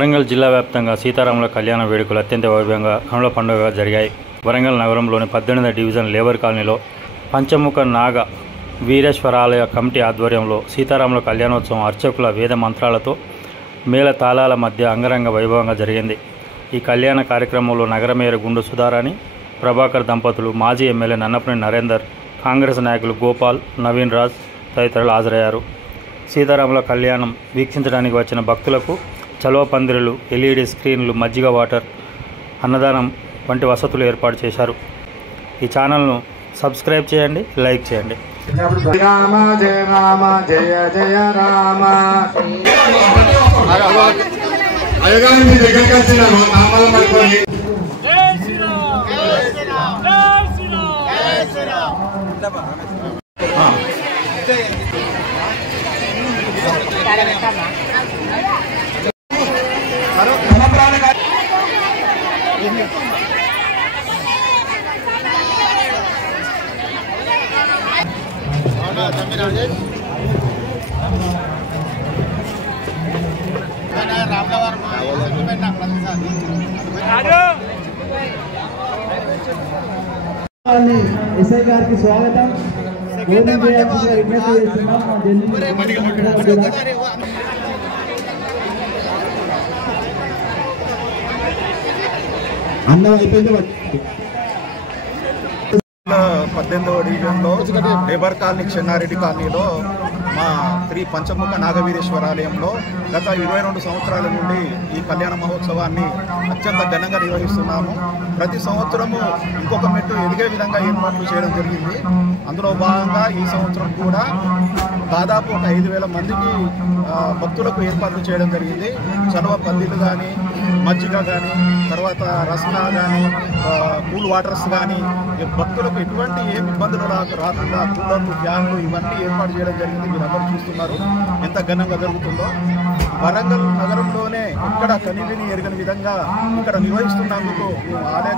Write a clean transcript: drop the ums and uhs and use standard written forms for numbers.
వరంగల్ జిల్లా వ్యాప్తంగా సీతారాముల కళ్యాణ వేడుకలు అత్యంత వైభవంగా కనుల పండుగగా జరిగాయి. వరంగల్ నగరంలోని 18వ డివిజన్ లేబర్ కాలనీలో పంచముఖ నాగ వీరేశ్వరాలయ కమిటీ ఆధ్వర్యంలో సీతారాముల కళ్యాణోత్సవం అర్చకుల వేద మంత్రాలతో మేళ తాళాల మధ్య అంగరంగ వైభవంగా జరిగింది. ఈ కళ్యాణ కార్యక్రమంలో నగర మేయర్ గుండు సుధారాణి, ప్రభాకర్ దంపతులు, మాజీ ఎమ్మెల్యే నన్నపనేని నరేందర్, కాంగ్రెస్ నాయకులు గోపాల్, నవీన్ రాజ్ తదితరులు హాజరయ్యారు. సీతారాముల కళ్యాణం వీక్షించడానికి వచ్చిన భక్తులకు చలువ పందిరులు, ఎల్ఈడి స్క్రీన్లు, మజ్జిగ వాటర్, అన్నదానం వంటి వసతులు ఏర్పాటు చేశారు. ఈ ఛానల్ను సబ్స్క్రైబ్ చేయండి, లైక్ చేయండి. రామ జయ రామ జయ జయ రామ. అయ్యగారు మీ దగ్గరికి వచ్చినాను నామాలు పట్టుకొని. ఎస్ఐ గారికి స్వాగతం. అన్నం అయిపోయింది. 18వ డివిజన్లో లేబర్ కాలనీ చెన్నారెడ్డి కాలనీలో మా శ్రీ పంచముఖ నాగవీరేశ్వరాలయంలో గత 22 సంవత్సరాల నుండి ఈ కళ్యాణ మహోత్సవాన్ని అత్యంత ఘనంగా నిర్వహిస్తున్నాము. ప్రతి సంవత్సరము ఇంకొక మెట్టు ఎదిగే విధంగా ఏర్పాట్లు చేయడం జరిగింది. అందులో భాగంగా ఈ సంవత్సరం కూడా దాదాపు ఒక 5,000 మందికి భక్తులకు ఏర్పాట్లు చేయడం జరిగింది. చలువ పందిలు కానీ, మజ్జిగ కానీ, తర్వాత రసనా కానీ, కూల్ వాటర్స్ కానీ, భక్తులకు ఎటువంటి ఏమి ఇబ్బందులు రాకుండా కూలర్లు, ఫ్యాన్లు ఇవన్నీ ఏర్పాటు చేయడం జరిగింది. మీరందరూ చూస్తున్నారు ఎంత ఘనంగా జరుగుతుందో. వరంగల్ నగరంలోనే ఎక్కడ కనివిని ఎరగని విధంగా ఇక్కడ నిర్వహిస్తున్నందుకు ఆలయ